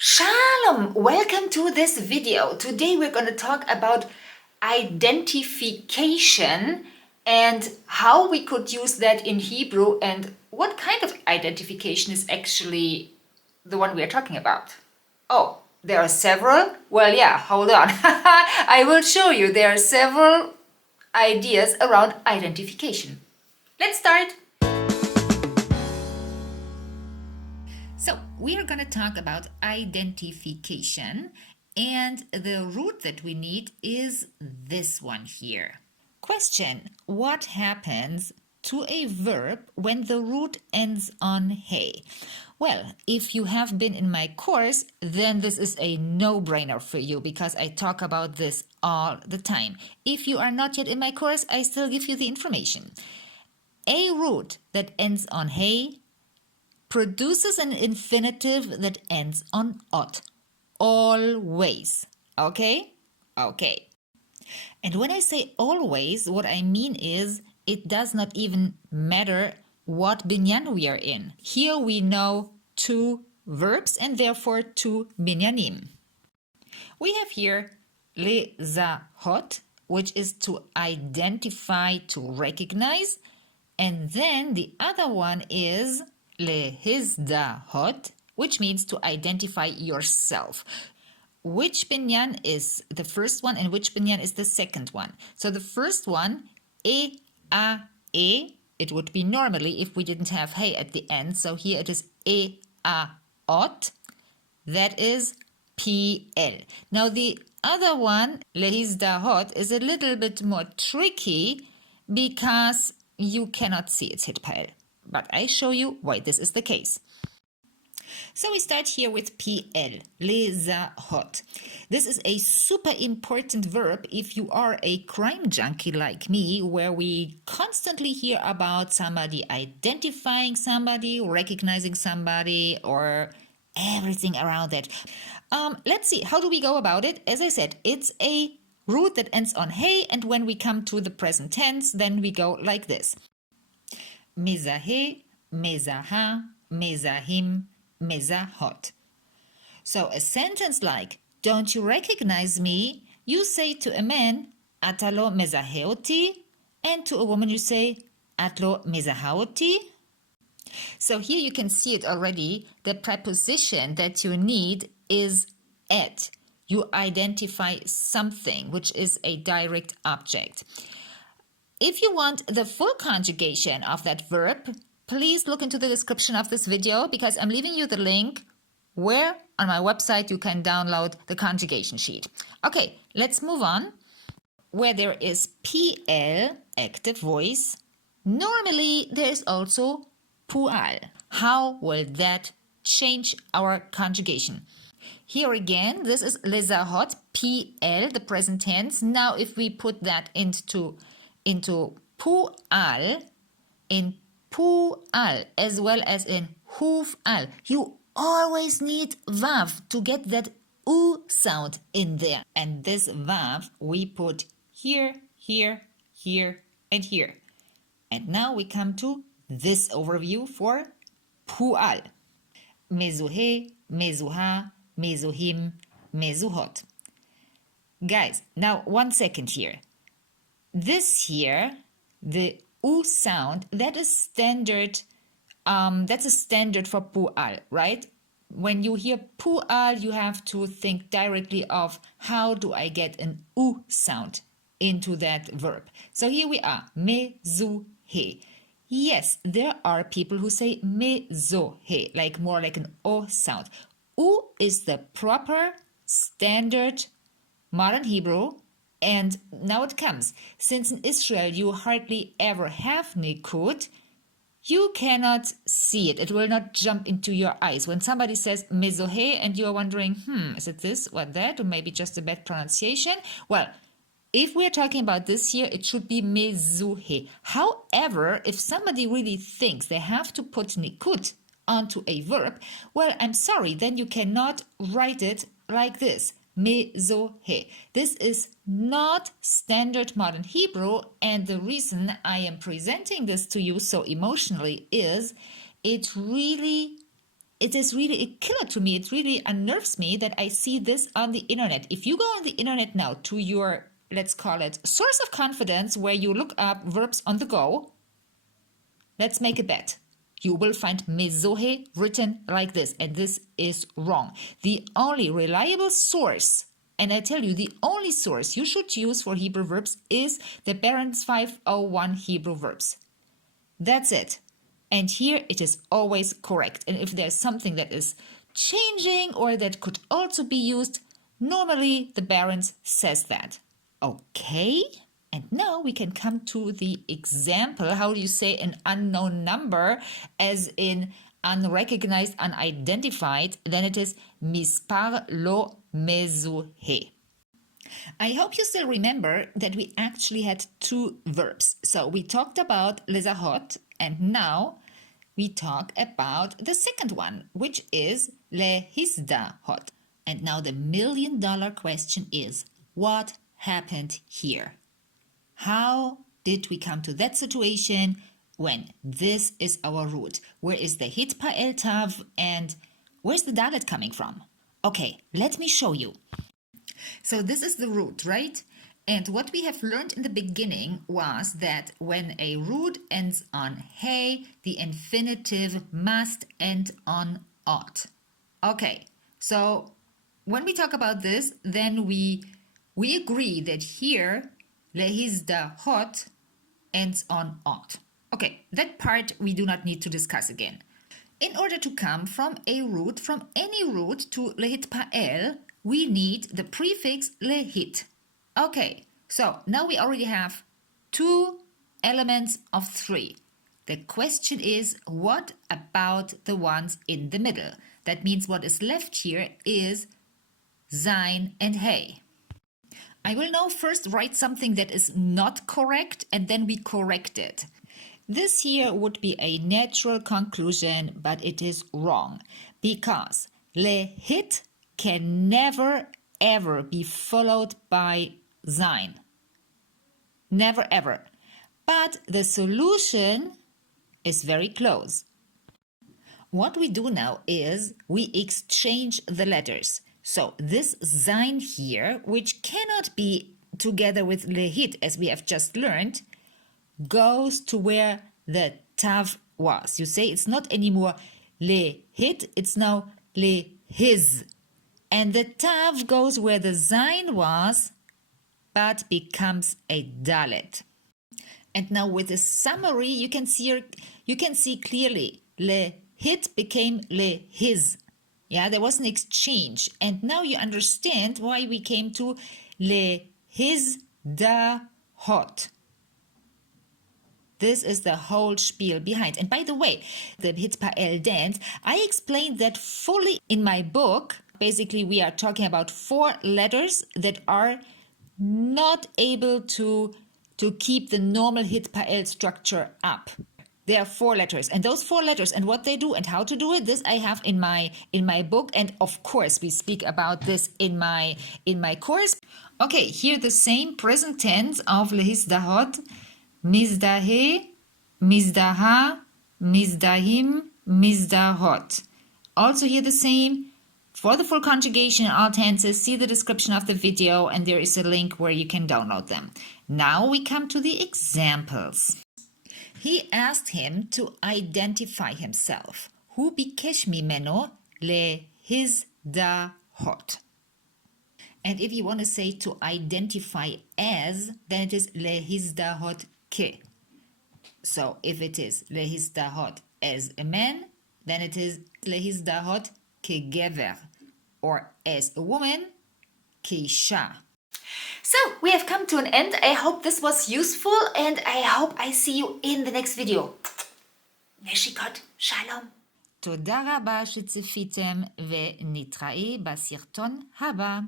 Shalom! Welcome to this video. Today we're going to talk about identification and how we could use that in Hebrew and what kind of identification is actually the one we are talking about. Oh, there are several? Well, yeah, hold on. I will show you. There are several ideas around identification. Let's start. So we are going to talk about identification, and the root that we need is this one here. Question: what happens to a verb when the root ends on hey? Well, if you have been in my course, then this is a no-brainer for you because I talk about this all the time. If you are not yet in my course, I still give you the information. A root that ends on hey produces an infinitive that ends on ot. Always. Okay? Okay. And when I say always, what I mean is it does not even matter what binyan we are in. Here we know two verbs and therefore two binyanim. We have here lezahot, which is to identify, to recognize, and then the other one is lehizdahot, which means to identify yourself. Which binyan is the first one and which binyan is the second one? So the first one, e, a, e, it would be normally if we didn't have hey at the end. So here it is e, a, ot. That is PL. Now the other one, lehizdahot, is a little bit more tricky because you cannot see its HITPAEL. But I show you why this is the case. So we start here with PL, lezahot. This is a super important verb if you are a crime junkie like me, where we constantly hear about somebody identifying somebody, recognizing somebody, or everything around that. Let's see, how do we go about it? As I said, it's a root that ends on hey, and when we come to the present tense, then we go like this. Mezahe, mezaha, mezahim, mezahot. So a sentence like, don't you recognize me? You say to a man, atalo mezaheoti, and to a woman you say, atlo mezahaoti. So here you can see it already. The preposition that you need is at. You identify something, which is a direct object. If you want the full conjugation of that verb, please look into the description of this video because I'm leaving you the link where on my website you can download the conjugation sheet. Okay, let's move on. Where there is PL, active voice, normally there is also PUAL. How will that change our conjugation? Here again, this is lezahot, PL, the present tense. Now if we put that into PUAL, in PUAL as well as in HUFAL, you always need vav to get that U sound in there. And this vav we put here, here, here, and here. And now we come to this overview for PUAL. Mezuhe, mezuha, mezuhim, mezuhot. Guys, now 1 second here. This here, the U sound, that is standard. That's a standard for PUAL, right? When you hear PUAL, you have to think directly of how do I get an U sound into that verb. So here we are, mezuhe. Yes, there are people who say mezohe, like more like an O sound. U is the proper standard modern Hebrew. And now it comes. Since in Israel you hardly ever have nikud, you cannot see it. It will not jump into your eyes. When somebody says mezohe and you're wondering, is it this or that, or maybe just a bad pronunciation? Well, if we're talking about this here, it should be mezuhe. However, if somebody really thinks they have to put nikud onto a verb, well, I'm sorry, then you cannot write it like this. Mezohe. This is not standard modern Hebrew, and the reason I am presenting this to you so emotionally is it really it is really a killer to me. It really unnerves me that I see this on the internet. If you go on the internet now to your, let's call it, source of confidence, where you look up verbs on the go, let's make a bet. You will find mesohe written like this, and this is wrong. The only reliable source, and I tell you, the only source you should use for Hebrew verbs is the Barron's 501 Hebrew verbs. That's it. And here it is always correct. And if there's something that is changing or that could also be used, normally the Barron's says that. Okay. And now we can come to the example. How do you say an unknown number, as in unrecognized, unidentified? Then it is mispar lo mezuhe. I hope you still remember that we actually had two verbs. So we talked about lezahot, and now we talk about the second one, which is lehizdahot. And now the million-dollar question is, what happened here? How did we come to that situation when this is our root? Where is the HITPAEL tav and where's the dalet coming from? Okay, let me show you. So this is the root, right? And what we have learned in the beginning was that when a root ends on he, the infinitive must end on ot. Okay, so when we talk about this, then we agree that here lehizdahot ends on ot. Okay, that part we do not need to discuss again. In order to come from a root, from any root to lehitpael, we need the prefix lehit. Okay, so now we already have two elements of three. The question is, what about the ones in the middle? That means what is left here is sein and he. I will now first write something that is not correct and then we correct it. This here would be a natural conclusion, but it is wrong because lehit can never ever be followed by sein. Never ever. But the solution is very close. What we do now is we exchange the letters. So this sein here, which cannot be together with lehit as we have just learned, goes to where the tav was. You say it's not anymore lehit, it's now lehiz. And the tav goes where the sein was, but becomes a dalet. And now with the summary, you can see clearly lehit became lehiz. Yeah, there was an exchange. And now you understand why we came to lehizdahot. This is the whole spiel behind. And by the way, the HITPAEL dance, I explained that fully in my book. Basically, we are talking about 4 letters that are not able to keep the normal HITPAEL structure up. There are 4 letters, and those 4 letters and what they do and how to do it, this I have in my book, and of course we speak about this in my course. Okay, here the same present tense of lehizdahot, mizdahe, mizdaha, mizdahim, mizdahot. Also here the same. For the full conjugation in all tenses, see the description of the video and there is a link where you can download them. Now we come to the examples. He asked him to identify himself. Hu bikesh mimeno lehizdahot. And if you want to say to identify as, then it is lehizdahot ke. So if it is lehizdahot as a man, then it is lehizdahot ke gever. Or as a woman, keisha. So we have come to an end. I hope this was useful and I hope I see you in the next video. Neshikot, shalom. תודה רבה שצפיתם ונתראה בסרטון הבא.